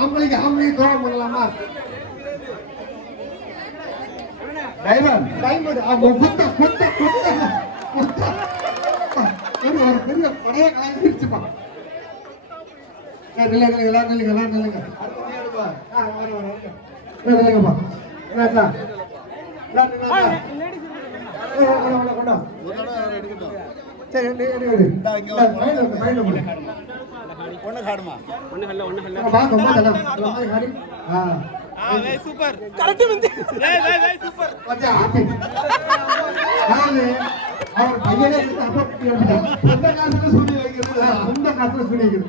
ஆம்பளைக்கு ஆம்பளைக்கு தோகம் பண்ணலாமா? டைமண்ட் டைமண்ட் குத்த குத்த குத்த குத்த ஒரு பெரிய படைய கலந்துருச்சுப்பா. நில்லுங்க சூப்பர் கரெக்ட் வந்து சூப்பர் அவர் பையனே அந்த காசுல சொல்லி வைக்கிறது அந்த காசுல சொல்லி வைக்கிறது.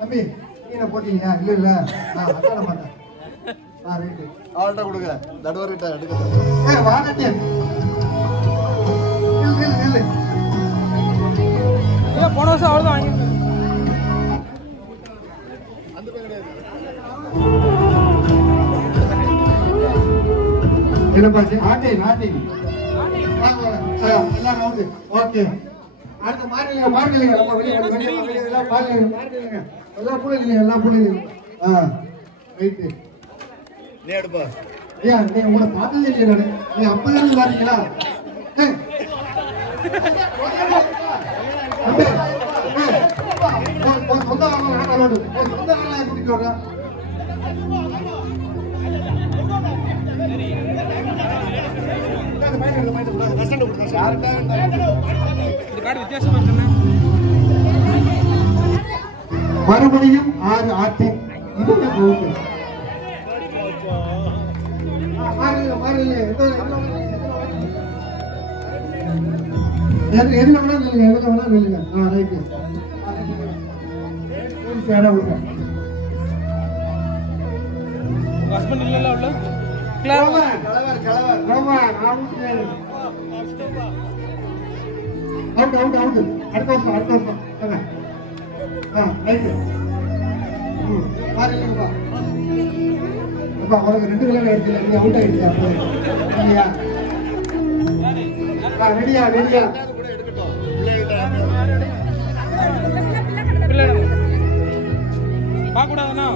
தம்பி நீங்க போட்டீங்க இல்ல இல்ல நான் அதான மாட்டேன். ரைட்டு ஆள்கிட்ட கொடுங்க நடுவர்கிட்ட எடுக்க வாங்கட்டி இல்லை போன வருஷம் அவ்வளோதான் வாங்கி என்னப்பாச்சு ஆட்டை நாட்டை எல்லாம் ரவுண்டு ஓகே. அடுத்த மாறிலிங்க நம்ம வெளியே மாறிலிங்க எல்லாம் புள்ளிங்க எல்லாம் புள்ளிங்க ரைட்டு. நீ எடுப்பா ஐயா நீங்க உங்களை பார்த்ததே இல்லையா? நீங்க அப்பதான் பாத்தீங்களா? சொந்த வாங்க கூட்டிட்டு வர்றேன். மறுபடியும் 6 ஆட்டி ஹஸ்பண்ட் இல்ல உள்ள ரெண்டு விலை எடுத்து அவுட் ஆயிடுச்சு. ரெடியா ரெடியா பாக்கூடாதுண்ணா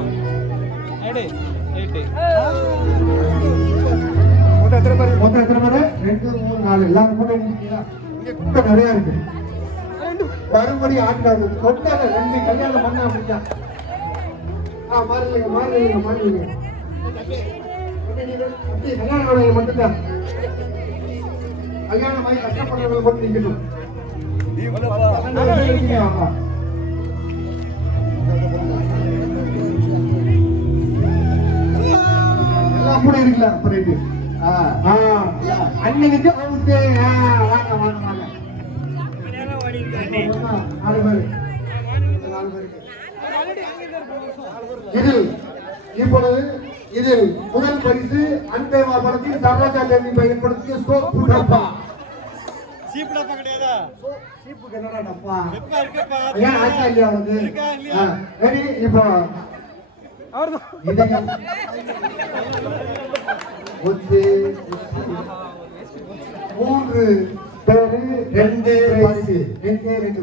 எத்தனை பேர் 2 3 4 எல்லாரும் கூட கூட்டம் நிறைய இருக்கு. மறுபடி ஆட்டுறாங்க தொட்டால 2 கல்யாணம் பண்ண அப்படியா? மாறிடுங்க கல்யாணம் மட்டும்தான். கல்யாணம் ஆகி கஷ்டப்படுறவங்க மட்டும் நிக்கணும். எல்லாம் கூட இருக்குல்ல அப்புறம் அன்னைக்கு அவுட்டு. வாங்க வாங்க வாங்க 4 பேர் இப்பொழுது இதில் முதல் பரிசு அன்பேவா படத்தில் சரோஜா தேவி பயன்படுத்திய சோப்பு டப்பா. சீப்புக்கு என்னடா டப்பா? ஏன் ஆச்சா இல்லையா வந்து? ரெடி இப்போ மூன்று பேரு 2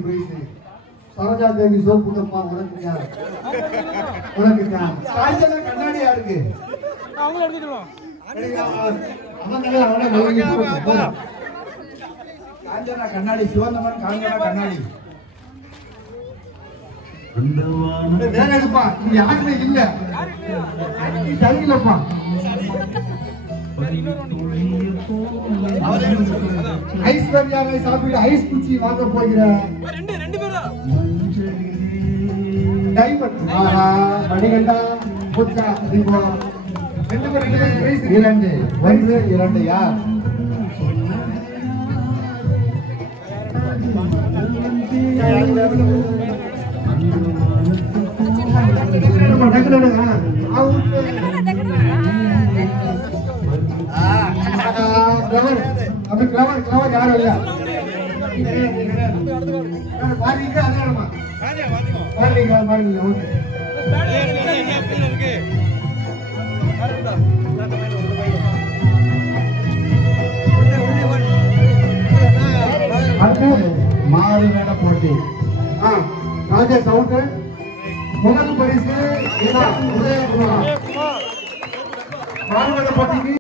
பிரைஸ். சரோஜா தேவி சோப்பு டப்பா உனக்குயா கண்ணாடியா இருக்கு. அவங்களும் எடுத்துடுவோம். காஞ்சனா கண்ணாடி சிவந்தமன் காஞ்சனா கண்ணாடி வேலைப்பா இங்க யாருமே இல்ல சரியில்லப்பா. ஐஸ்வர்யாவை சாப்பிட்டு ஐஸ் குச்சி வாங்க போகிற டைமண்ட் மணிகண்டா புத்தா இப்போ 2 பேருக்கு 2 யார் கிளவர் யாரும் இல்ல பாருங்க அதனாலமா பாருங்க ஓகே மாறு வேட போட்டி ராஜேஷ் அவுட் முதல் பரிசு உதயகுமார் மாறுபட போட்டிக்கு